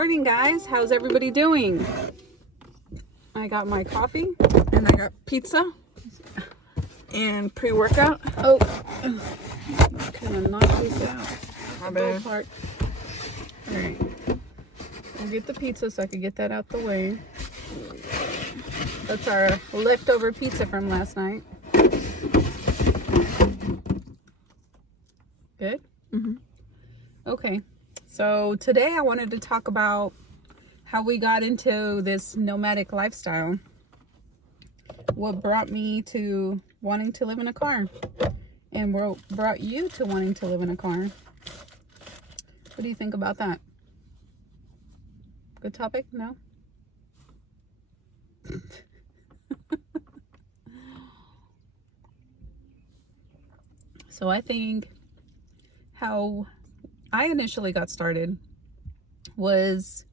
morning, guys. How's everybody doing? I got my coffee and I got pizza and pre-workout. Oh, I'm gonna knock this out. My bad. All right, I'll get the pizza so I can get that out the way. That's our leftover pizza from last night. Good? Mm-hmm. Okay, so today I wanted to talk about how we got into this nomadic lifestyle. What brought me to wanting to live in a car, and what brought you to wanting to live in a car. What do you think about that? Good topic? No? So I think how I initially got started was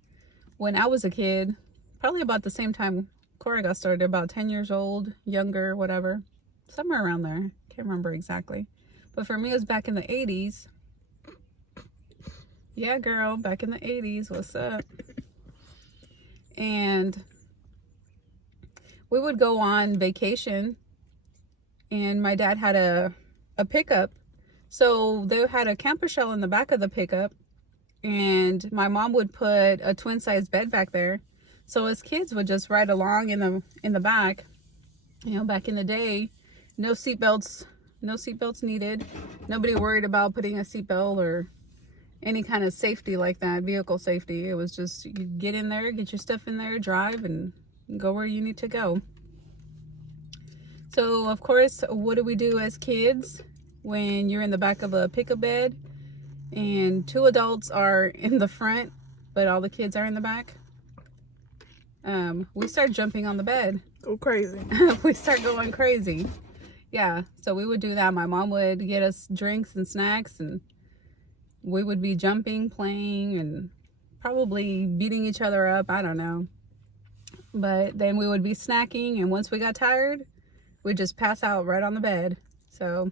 when I was a kid, probably about the same time Cora got started, about 10 years old, younger, whatever, somewhere around there. Can't remember exactly. But for me, it was back in the 80s. Yeah, girl, back in the 80s. What's up? And we would go on vacation, and my dad had a pickup. So they had a camper shell in the back of the pickup, and my mom would put a twin size bed back there. So as kids would just ride along in the back. You know, back in the day, no seatbelts needed. Nobody worried about putting a seatbelt or any kind of safety like that, vehicle safety. It was just, you get in there, get your stuff in there, drive, and go where you need to go. So of course, what do we do as kids when you're in the back of a pickup bed and two adults are in the front, but all the kids are in the back? We start jumping on the bed. Go crazy. We start going crazy. Yeah, so we would do that. My mom would get us drinks and snacks, and we would be jumping, playing, and probably beating each other up. I don't know. But then we would be snacking, and once we got tired, we'd just pass out right on the bed. So,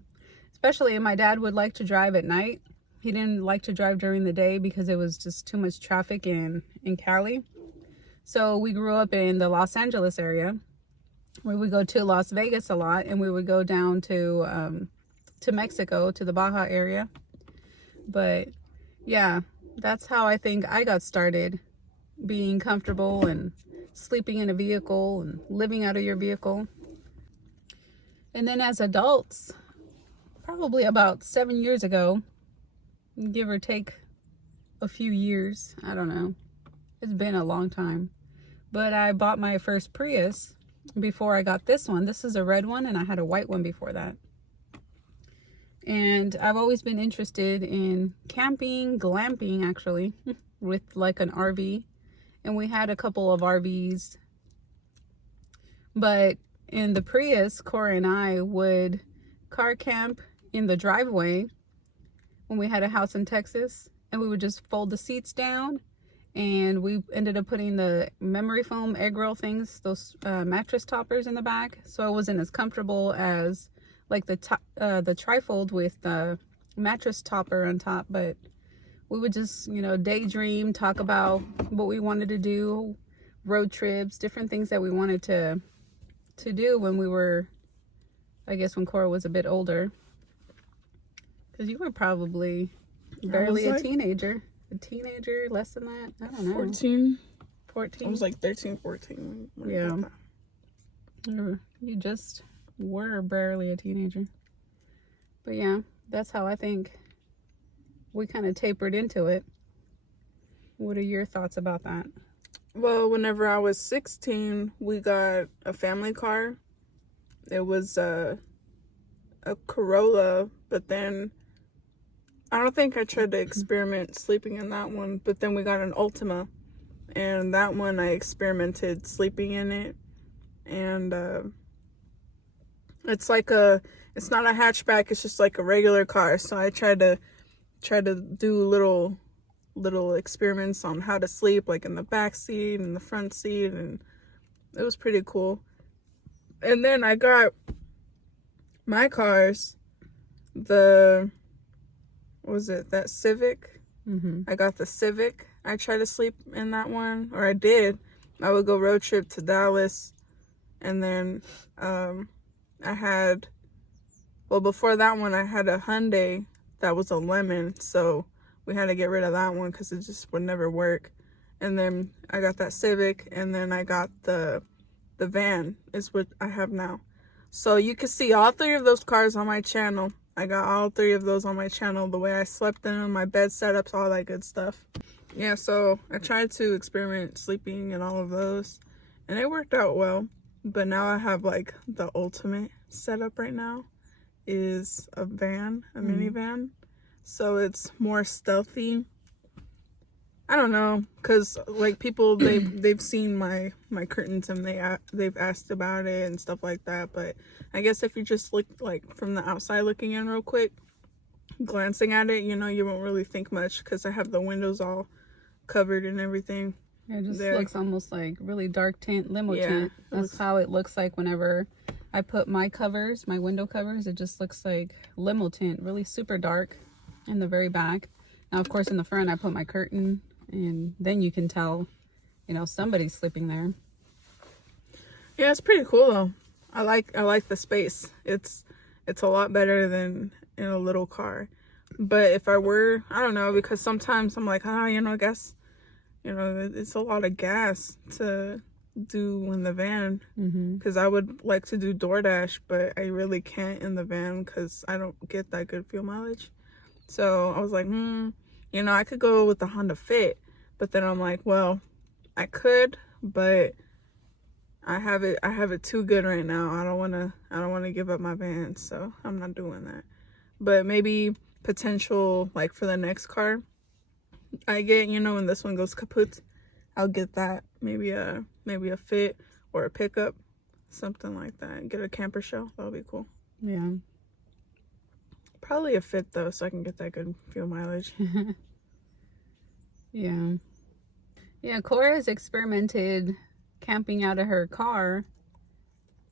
especially my dad would like to drive at night. He didn't like to drive during the day because it was just too much traffic in Cali. So we grew up in the Los Angeles area. We would go to Las Vegas a lot, and we would go down to Mexico, to the Baja area. But yeah, that's how I think I got started, being comfortable and sleeping in a vehicle and living out of your vehicle. And then as adults, probably about 7 years ago, give or take a few years, I don't know. It's been a long time. But I bought my first Prius before I got this one. This is a red one, and I had a white one before that. And I've always been interested in camping, glamping actually, with like an RV. And we had a couple of RVs. But in the Prius, Cora and I would car camp in the driveway when we had a house in Texas. And we would just fold the seats down. And we ended up putting the memory foam egg roll things, those mattress toppers in the back. So it wasn't as comfortable as like the trifold with the mattress topper on top. But we would just, you know, daydream, talk about what we wanted to do, road trips, different things that we wanted to do when we were, I guess when Cora was a bit older. Because you were probably barely a teenager. A teenager, less than that? I don't know. 14. I 14? was like 13, 14. Yeah. You just were barely a teenager. But yeah, that's how I think we kind of tapered into it. What are your thoughts about that? Well, whenever I was 16, we got a family car. It was a Corolla, but then I don't think I tried to experiment sleeping in that one, but then we got an Ultima, and that one I experimented sleeping in it. And it's not a hatchback, it's just like a regular car. So I tried to do little experiments on how to sleep, like in the back seat and the front seat, and it was pretty cool. And then I got my cars, that Civic. Mm-hmm. I got the Civic. I try to sleep in that one, or I did. I would go road trip to Dallas, and then before that one, I had a Hyundai that was a lemon, so we had to get rid of that one because it just would never work. And then I got that Civic, and then I got the van is what I have now. So you can see all 3 of those cars on my channel. I got all 3 of those on my channel, the way I slept in them, my bed setups, all that good stuff. Yeah, so I tried to experiment sleeping in all of those, and it worked out well. But now I have like the ultimate setup right now is a van, a minivan. So it's more stealthy. I don't know, cause like people they've seen my curtains and they've asked about it and stuff like that. But I guess if you just look like from the outside looking in real quick, glancing at it, you know, you won't really think much because I have the windows all covered and everything. It just looks almost like really dark tint, limo tint. That's how it looks like whenever I put my covers, my window covers. It just looks like limo tint, really super dark in the very back. Now, of course, in the front, I put my curtain, and then you can tell, you know, somebody's sleeping there. Yeah, it's pretty cool though. I like the space. It's a lot better than in a little car. But if I were, I don't know, because sometimes I'm like, you know, I guess, you know, it's a lot of gas to do in the van. Because I would like to do DoorDash, but I really can't in the van because I don't get that good fuel mileage. So I was like, you know, I could go with the Honda Fit, but then I'm like, well, I could, but I have it too good right now. I don't want to give up my van, so I'm not doing that. But maybe potential, like for the next car I get, you know, when this one goes kaput, I'll get that. Maybe a Fit or a pickup, something like that. Get a camper shell. That'll be cool. Yeah. Probably a Fit though, so I can get that good fuel mileage. Yeah. Yeah, Cora has experimented camping out of her car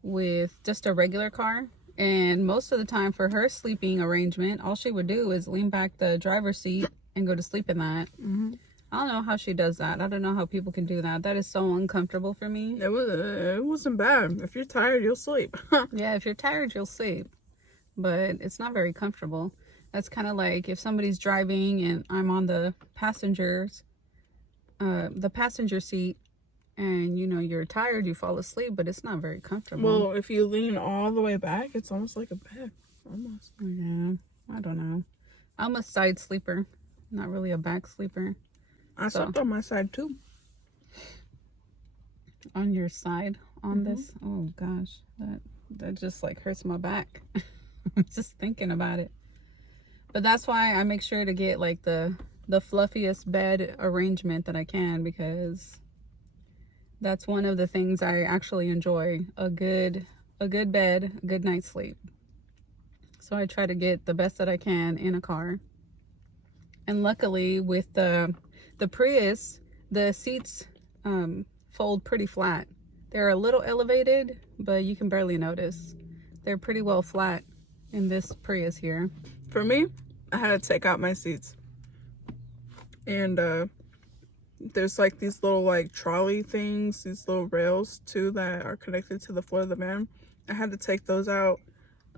with just a regular car. And most of the time for her sleeping arrangement, all she would do is lean back the driver's seat and go to sleep in that. I don't know how she does that. I don't know how people can do that. That is so uncomfortable for me. It wasn't bad. If you're tired, you'll sleep. Yeah, if you're tired, you'll sleep. But it's not very comfortable. That's kind of like if somebody's driving and I'm on the passenger seat, and you know you're tired, you fall asleep, but it's not very comfortable. Well, if you lean all the way back, it's almost like a bed. Almost. Yeah, I don't know. I'm a side sleeper, not really a back sleeper. I slept on my side too. On your side on this? Oh gosh, that just like hurts my back. Just thinking about it. But that's why I make sure to get like the fluffiest bed arrangement that I can, because that's one of the things I actually enjoy. A good bed, a good night's sleep. So I try to get the best that I can in a car. And luckily with the Prius, the seats fold pretty flat. They're a little elevated, but you can barely notice. They're pretty well flat in this Prius here. For me, I had to take out my seats. And there's like these little like trolley things, these little rails too that are connected to the floor of the van. I had to take those out.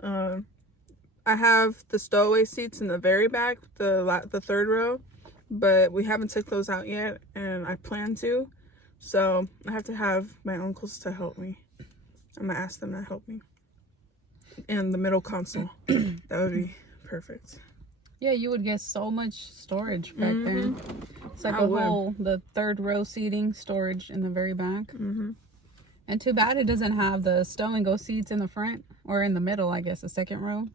I have the stowaway seats in the very back, the third row, but we haven't took those out yet, and I plan to. So I have to have my uncles to help me. I'm gonna ask them to help me. And the middle console, that would be perfect. Yeah, you would get so much storage back there. It's like the third row seating storage in the very back. And too bad it doesn't have the stow and go seats in the front, or in the middle, I guess, the second row.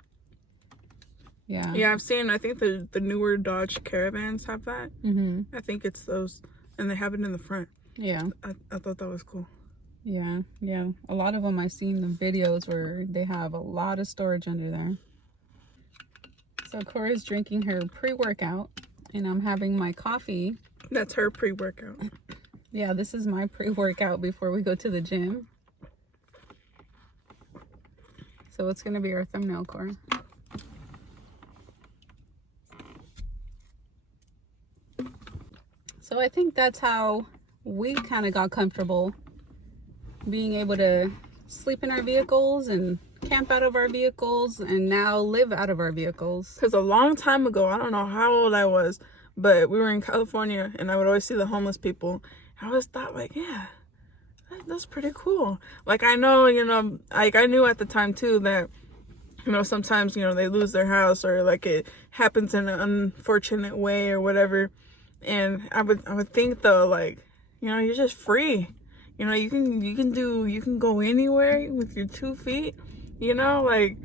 Yeah. Yeah, I've seen, I think the newer Dodge Caravans have that. I think it's those, and they have it in the front. Yeah. I thought that was cool. Yeah, yeah. A lot of them I've seen the videos where they have a lot of storage under there. So Cora's drinking her pre-workout, and I'm having my coffee. That's her pre-workout. Yeah, this is my pre-workout before we go to the gym. So what's going to be our thumbnail, Cora? So I think that's how we kind of got comfortable being able to sleep in our vehicles and camp out of our vehicles and now live out of our vehicles. Because a long time ago, I don't know how old I was, but we were in California and I would always see the homeless people. I always thought, like, yeah, that's pretty cool. Like, I know, you know, like I knew at the time too that, you know, sometimes, you know, they lose their house or like it happens in an unfortunate way or whatever. And I would think though, like, you know, you're just free. You know, you can go anywhere with your 2 feet, you know, like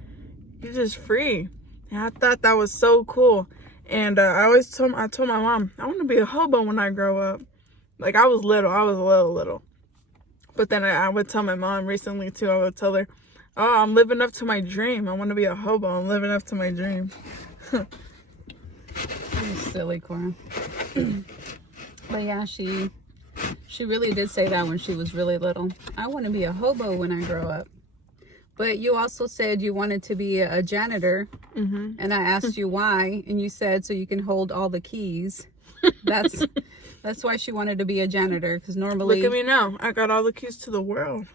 you're just free. And I thought that was so cool. And I told my mom, I want to be a hobo when I grow up. Like I was little. But then I would tell my mom recently too, I would tell her, oh, I'm living up to my dream. I want to be a hobo. I'm living up to my dream. Silly Cora. But yeah, she really did say that when she was really little. I want to be a hobo when I grow up. But you also said you wanted to be a janitor. Mm-hmm. And I asked you why, and you said so you can hold all the keys. That's why she wanted to be a janitor, because normally... Look at me now. I got all the keys to the world.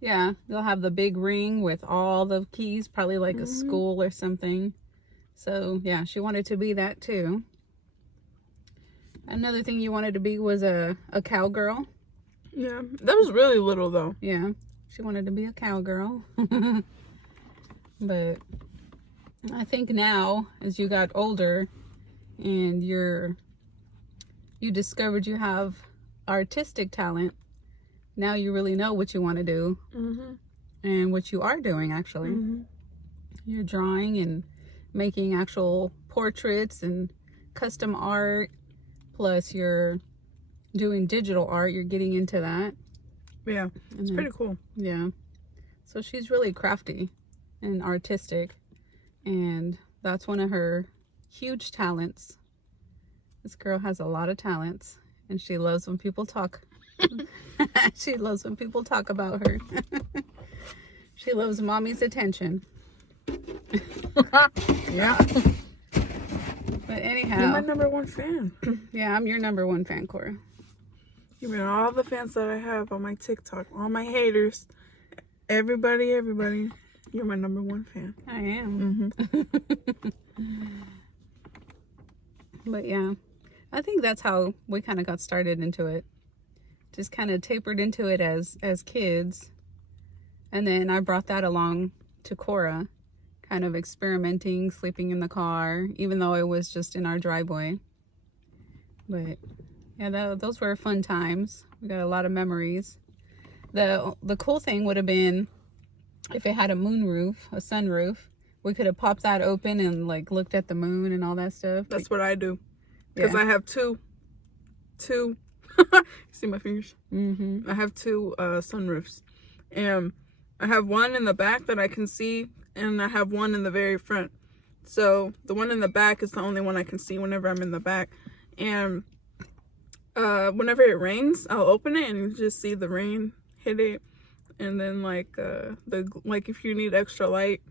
Yeah, they'll have the big ring with all the keys, probably like a school or something. So yeah, she wanted to be that too. Another thing you wanted to be was a cowgirl. Yeah, that was really little though. Yeah, she wanted to be a cowgirl. But I think now, as you got older and you discovered you have artistic talent, now you really know what you want to do. Mm-hmm. And what you are doing, actually. Mm-hmm. You're drawing and making actual portraits and custom art, plus you're doing digital art. You're getting into that. Yeah, it's pretty cool. Yeah, so she's really crafty and artistic, and that's one of her huge talents. This girl has a lot of talents, and she loves when people talk. She loves when people talk about her. She loves mommy's attention. Yeah. But anyhow, You're my number 1 fan. yeah, I'm your number 1 fan, Cora. You've been all the fans that I have on my TikTok, all my haters, everybody. You're my number 1 fan. I am. Mm-hmm. But yeah, I think that's how we kind of got started into it. Just kind of tapered into it as kids. And then I brought that along to Cora, kind of experimenting, sleeping in the car, even though it was just in our driveway. But yeah, those were fun times. We got a lot of memories. The cool thing would have been if it had a moonroof, a sunroof. We could have popped that open and like looked at the moon and all that stuff. That's what I do. Because I have two. See my fingers? Mm-hmm. I have 2 sunroofs. And I have one in the back that I can see, and I have one in the very front. So the one in the back is the only one I can see whenever I'm in the back. And whenever it rains, I'll open it and you just see the rain hit it. And then like if you need extra light,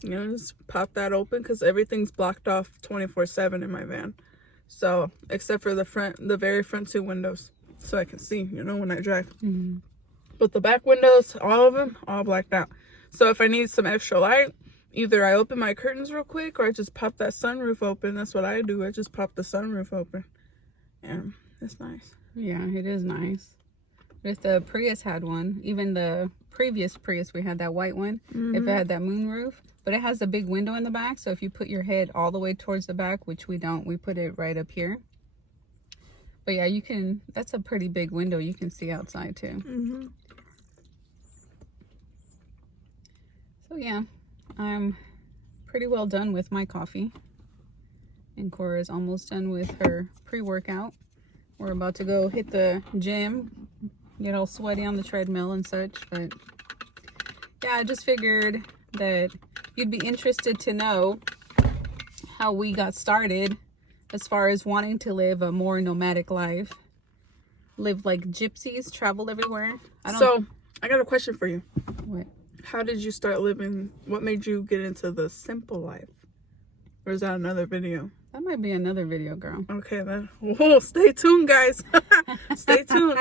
you know, just pop that open, because everything's blocked off 24/7 in my van. So except for the very front 2 windows, so I can see, you know, when I drive. Mm-hmm. But the back windows, all of them, all blacked out. So if I need some extra light, either I open my curtains real quick or I just pop that sunroof open. That's what I do. I just pop the sunroof open. And it's nice. Yeah, it is nice. If the Prius had one, even the previous Prius, we had that white one, if it had that moonroof, but it has a big window in the back. So if you put your head all the way towards the back, which we don't, we put it right up here. But yeah, you can, that's a pretty big window. You can see outside too. Mm-hmm. So yeah, I'm pretty well done with my coffee. And Cora is almost done with her pre-workout. We're about to go hit the gym, get all sweaty on the treadmill and such. But yeah, I just figured that you'd be interested to know how we got started as far as wanting to live a more nomadic life. Live like gypsies, travel everywhere. So, I got a question for you. What? How did you start living? What made you get into the simple life? Or is that another video? That might be another video, girl. Okay, then. Whoa, stay tuned, guys. Stay tuned.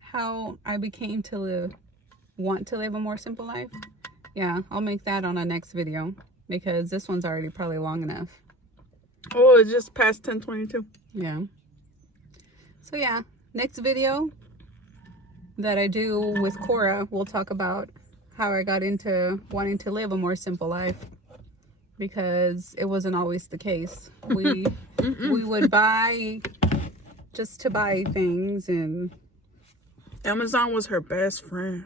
How I became to want to live a more simple life. Yeah, I'll make that on a next video because this one's already probably long enough. Oh, it's just past 10:22. Yeah. So yeah, next video that I do with Cora, we'll talk about how I got into wanting to live a more simple life, because it wasn't always the case. We would buy just to buy things, and Amazon was her best friend.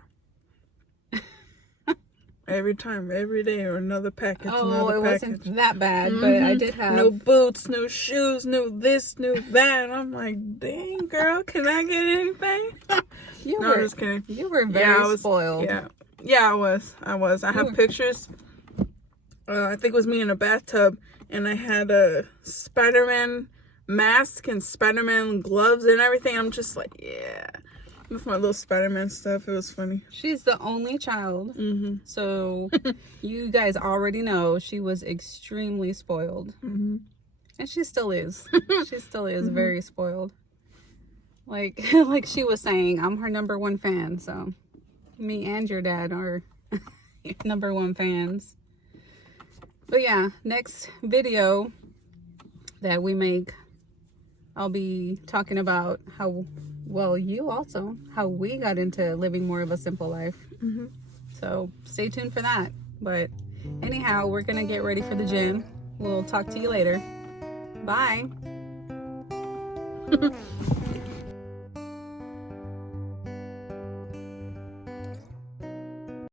Every time, every day, or another package, another package. Wasn't that bad, but I did have new boots, new shoes, new this, new that. And I'm like, dang, girl, can I get anything? I'm just kidding. You were very spoiled. Yeah, I was. I have pictures. I think it was me in a bathtub, and I had a Spider-Man mask and Spider-Man gloves and everything. I'm just like, yeah. With my little Spider-Man stuff, it was funny. She's the only child, so you guys already know she was extremely spoiled, and she still is. She still is very spoiled. Like she was saying, I'm her #1 fan. So me and your dad are #1 fans. But yeah, next video that we make, I'll be talking about how we got into living more of a simple life. So stay tuned for that. But anyhow, we're gonna get ready for the gym. We'll talk to you later. Bye.